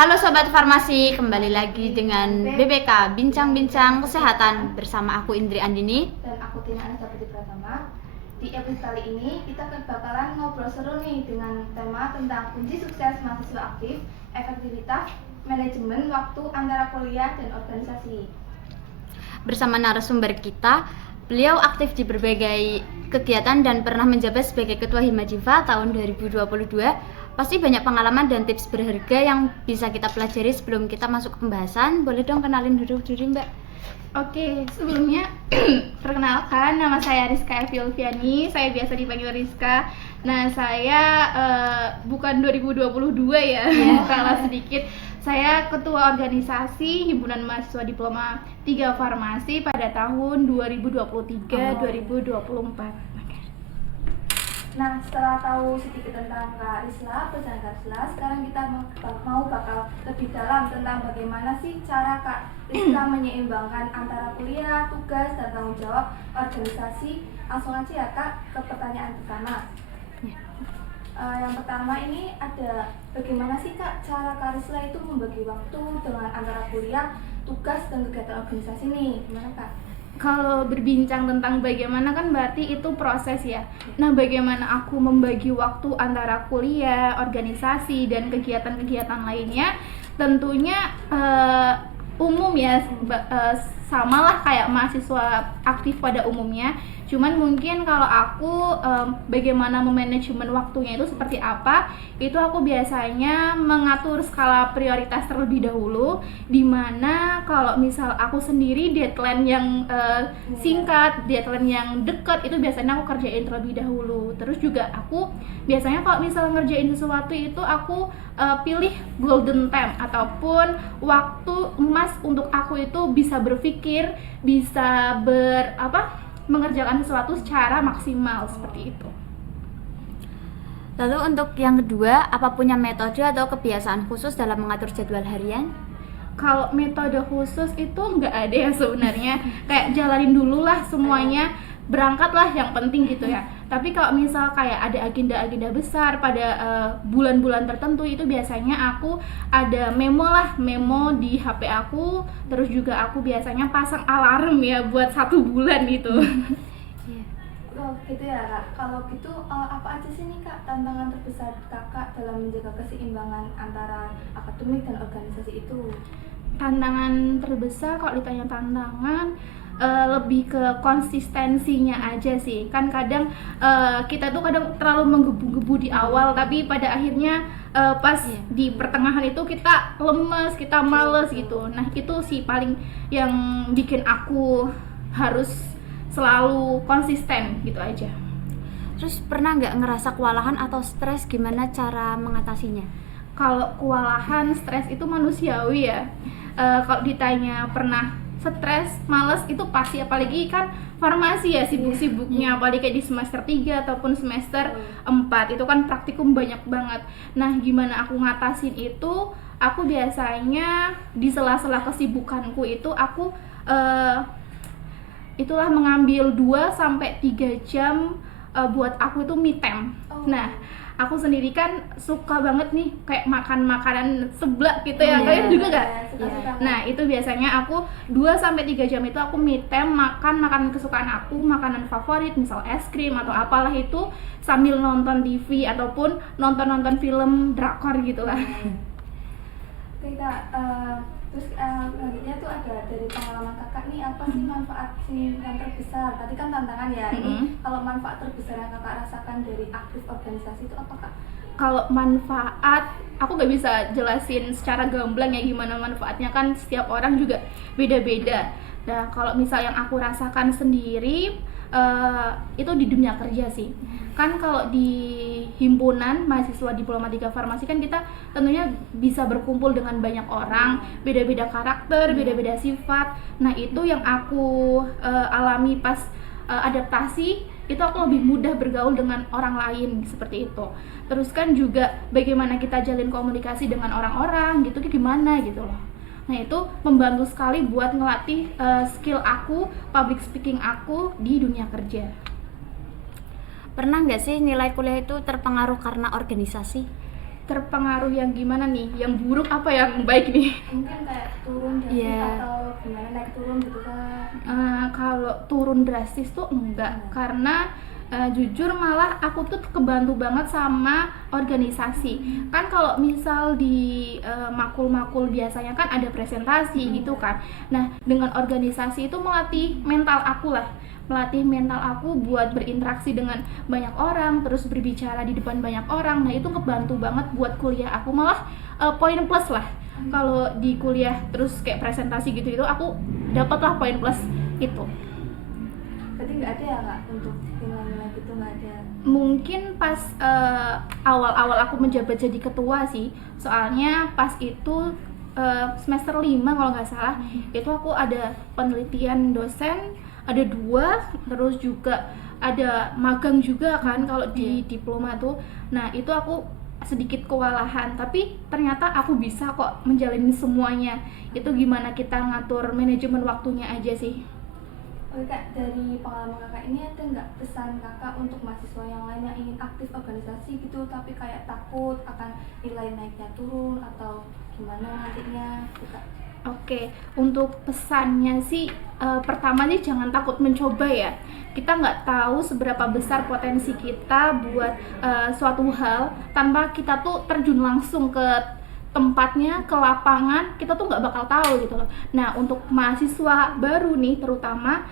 Halo Sobat Farmasi, kembali lagi dengan BBK Bincang-Bincang Kesehatan bersama aku Indri Andini dan aku Tina Anastapati Pratama. Di episode kali ini kita bakalan ngobrol seru nih dengan tema tentang kunci sukses mahasiswa aktif, efektivitas, manajemen waktu antara kuliah dan organisasi. Bersama narasumber kita, beliau aktif di berbagai kegiatan dan pernah menjabat sebagai Ketua Himajiva tahun 2022. Pasti banyak pengalaman dan tips berharga yang bisa kita pelajari sebelum kita masuk ke pembahasan. Boleh dong kenalin diri Mbak? Oke, sebelumnya perkenalkan, nama saya Rizka Evi Ulfiani, saya biasa dipanggil Rizka. Nah, saya bukan 2022 ya, kalah sedikit. Saya ketua organisasi Himpunan Mahasiswa Diploma 3 Farmasi pada tahun 2023-2024. Nah, setelah tahu sedikit tentang Kak Risla, pesan Kak Risla, sekarang kita bakal lebih dalam tentang bagaimana sih cara Kak Risla menyeimbangkan antara kuliah, tugas, dan tanggung jawab organisasi. Langsung aja ya Kak ke pertanyaan pertama. Yang pertama ini ada bagaimana sih Kak cara Kak Risla itu membagi waktu dengan antara kuliah, tugas, dan kegiatan organisasi nih? Gimana Kak? Kalau berbincang tentang bagaimana kan berarti itu proses ya. Nah, bagaimana aku membagi waktu antara kuliah, organisasi, dan kegiatan-kegiatan lainnya tentunya umum ya, samalah kayak mahasiswa aktif pada umumnya. Cuman mungkin kalau aku bagaimana memanajemen waktunya itu seperti apa, itu aku biasanya mengatur skala prioritas terlebih dahulu, dimana kalau misal aku sendiri deadline yang singkat, deadline yang dekat, itu biasanya aku kerjain terlebih dahulu. Terus juga aku biasanya kalau misal ngerjain sesuatu itu aku pilih golden time ataupun waktu emas untuk aku itu bisa berpikir, bisa mengerjakan sesuatu secara maksimal seperti itu. Lalu untuk yang kedua, apa punya metode atau kebiasaan khusus dalam mengatur jadwal harian? Kalau metode khusus itu nggak ada ya sebenarnya, kayak jalanin dulu lah semuanya, berangkatlah yang penting gitu ya. Tapi kalau misal kayak ada agenda-agenda besar pada bulan-bulan tertentu, itu biasanya aku ada memo di HP aku, terus juga aku biasanya pasang alarm ya buat 1 bulan gitu. Oh gitu ya Kak. Kalau gitu apa aja sih nih Kak tantangan terbesar Kakak dalam menjaga keseimbangan antara akademik dan organisasi itu? Tantangan terbesar kalau ditanya tantangan lebih ke konsistensinya aja sih. Kan kadang kita tuh kadang terlalu menggebu-gebu di awal, tapi pada akhirnya pas di pertengahan itu kita lemes, kita males gitu. Nah itu sih paling yang bikin aku harus selalu konsisten gitu aja. Terus pernah nggak ngerasa kewalahan atau stres, gimana cara mengatasinya? Kalau kewalahan, stres itu manusiawi ya. Kalau ditanya pernah stres, males, itu pasti, apalagi kan farmasi ya sibuk-sibuknya, apalagi kayak di semester 3 ataupun semester 4 itu kan praktikum banyak banget. Nah gimana aku ngatasin itu, aku biasanya di sela-sela kesibukanku itu aku itulah mengambil 2-3 jam buat aku itu me time. Nah aku sendiri kan suka banget nih kayak makan makanan seblak gitu ya, kalian juga gak? Nah itu biasanya aku 2-3 jam itu aku me time, makan makanan kesukaan aku, makanan favorit, misal es krim atau apalah itu, sambil nonton TV ataupun nonton film drakor gitulah. Oke Kak, terus selanjutnya tuh ada dari pengalaman Kakak nih, apa sih manfaat yang terbesar? Tadi kan tantangan ya, ini kalau manfaat terbesar yang Kakak rasakan dari aktif organisasi itu apa Kak? Kalau manfaat, aku gak bisa jelasin secara gamblang ya gimana manfaatnya, kan setiap orang juga beda-beda. Nah kalau misal yang aku rasakan sendiri itu di dunia kerja sih. Kan kalau di himpunan mahasiswa diploma 3 farmasi kan kita tentunya bisa berkumpul dengan banyak orang, beda-beda karakter, beda-beda sifat. Nah itu yang aku alami pas adaptasi, itu aku lebih mudah bergaul dengan orang lain seperti itu. Terus kan juga bagaimana kita jalin komunikasi dengan orang-orang gitu, gimana gitu loh. Nah itu membantu sekali buat ngelatih skill aku, public speaking aku di dunia kerja. Pernah nggak sih nilai kuliah itu terpengaruh karena organisasi? terpengaruh yang gimana nih? Yang buruk apa yang baik nih? Mungkin kayak turun drastis Iya. atau gimana, naik turun gitu kan. Kalau turun drastis tuh enggak, karena jujur malah aku tuh kebantu banget sama organisasi. Kan kalau misal di makul-makul biasanya kan ada presentasi gitu kan. Nah, dengan organisasi itu melatih mental aku lah. Melatih mental aku buat berinteraksi dengan banyak orang, terus berbicara di depan banyak orang. Nah, itu ngebantu banget buat kuliah aku, malah poin plus lah. Kalau di kuliah terus kayak presentasi gitu itu aku dapatlah poin plus itu. Berarti nggak ada ya Kak untuk nilai-nilai gitu, nggak ada. Mungkin pas awal-awal aku menjabat jadi ketua sih, soalnya pas itu semester 5 kalau nggak salah, itu aku ada penelitian dosen, ada 2, terus juga ada magang juga kan kalau di diploma tuh. Nah itu aku sedikit kewalahan, tapi ternyata aku bisa kok menjalani semuanya. Itu gimana kita ngatur manajemen waktunya aja sih. Oke Kak, dari pengalaman Kakak ini ada nggak pesan Kakak untuk mahasiswa yang lain yang ingin aktif organisasi gitu tapi kayak takut akan nilai naiknya turun atau gimana nantinya gitu, Kak? Oke, untuk pesannya sih pertama nih jangan takut mencoba ya. Kita nggak tahu seberapa besar potensi kita buat suatu hal tanpa kita tuh terjun langsung ke tempatnya, ke lapangan, kita tuh nggak bakal tahu gitu loh. Nah, untuk mahasiswa baru nih terutama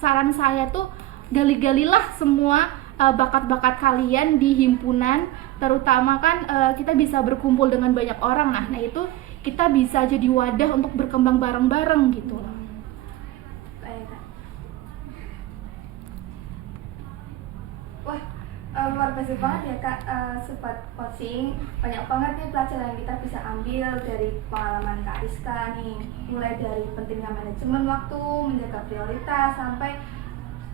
saran saya tuh gali-galilah semua bakat-bakat kalian di himpunan, terutama kan kita bisa berkumpul dengan banyak orang. Nah itu kita bisa jadi wadah untuk berkembang bareng-bareng gitu loh. Baik, Kak. Wah, luar biasa banget ya Kak, Sobat Coaching. Banyak banget nih pelajaran yang kita bisa ambil dari pengalaman Kak Rizka nih. Mulai dari pentingnya manajemen waktu, menjaga prioritas, sampai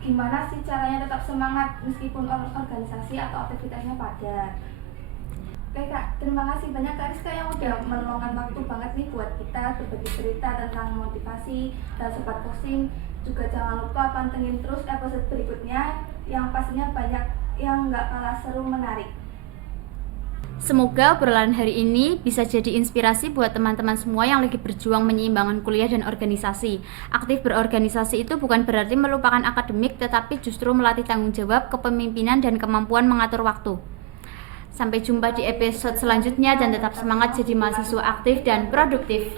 gimana sih caranya tetap semangat meskipun organisasi atau aktivitasnya padat. Oke Kak, terima kasih banyak Kak Rizka yang udah meluangkan waktu banget nih buat kita berbagi cerita tentang motivasi. Dan Sobat Coaching juga jangan lupa pantengin terus episode berikutnya yang pastinya banyak yang nggak kalah seru menarik. Semoga obrolan hari ini bisa jadi inspirasi buat teman-teman semua yang lagi berjuang menyeimbangkan kuliah dan organisasi. Aktif berorganisasi itu bukan berarti melupakan akademik, tetapi justru melatih tanggung jawab, kepemimpinan, dan kemampuan mengatur waktu. Sampai jumpa di episode selanjutnya dan tetap semangat jadi mahasiswa aktif dan produktif.